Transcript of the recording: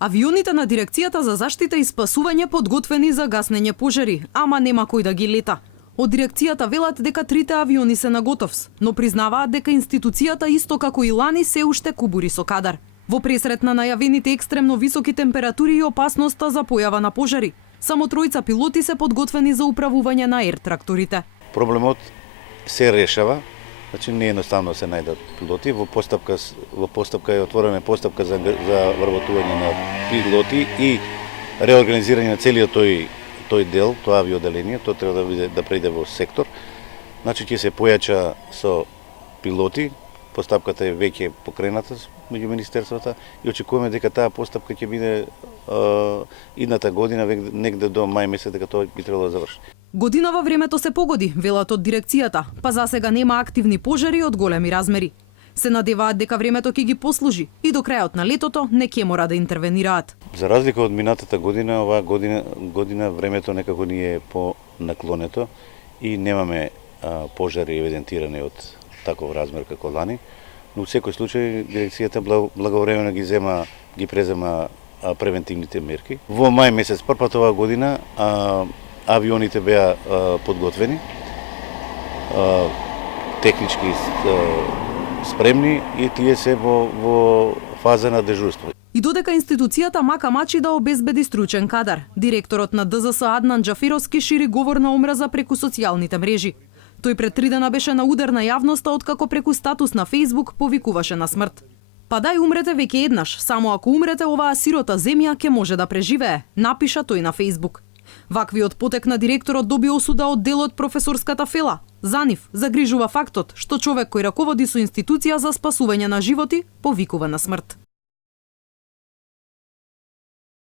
Авионите на дирекцијата за заштита и спасување подготвени за гаснење пожари, ама нема кој да ги лета. Од дирекцијата велат дека 3 авиони се на готовс, но признаваат дека институцијата исто како и лани се уште кубури со кадар. Во пресрет на најавените екстремно високи температури и опасноста за појава на пожари, само 3 пилоти се подготвени за управување на ер-тракторите. Проблемот се решава, значи не е едноставно се најдат пилоти. Во постапка е отворена постапка за вработување на пилоти и реорганизирање на целиот тој дел, тоа авиоделение, тоа треба да преиде во сектор. Значи ќе се појача со пилоти, постапката е веќе покрената меѓу министерствата и очекуваме дека таа постапка ќе биде идната година, негде до мај месец, дека тоа би требало да заврши. Годинава времето се погоди, велат од дирекцијата, па засега нема активни пожари од големи размери. Се надеваат дека времето ќе ги послужи и до крајот на летото не ќе мора да интервенираат. За разлика од минатата година, оваа година времето некако ни е понаклонето и немаме пожари евидентирани од таков размер како лани. Но во секој случај дирекцијата благовремено ги презема превентивните мерки. Во мај месец првпат оваа година авионите беа подготвени, технички спремни и тие се во фаза на дежурство. И додека институцијата мака мачи да обезбеди стручен кадар, директорот на ДЗС Аднан Џафировски шири говор на омраза преку социјалните мрежи. Тој пред 3 дена беше на удар на јавноста откако преку статус на Facebook повикуваше на смрт. Па дај умрете веќе еднаш, само ако умрете оваа сирота земја ќе може да преживее, напиша тој на Facebook. Ваквиот потек на директорот доби осуда од делот професорската фела. За нив загрижува фактот што човек кој раководи со институција за спасување на животи повикува на смрт.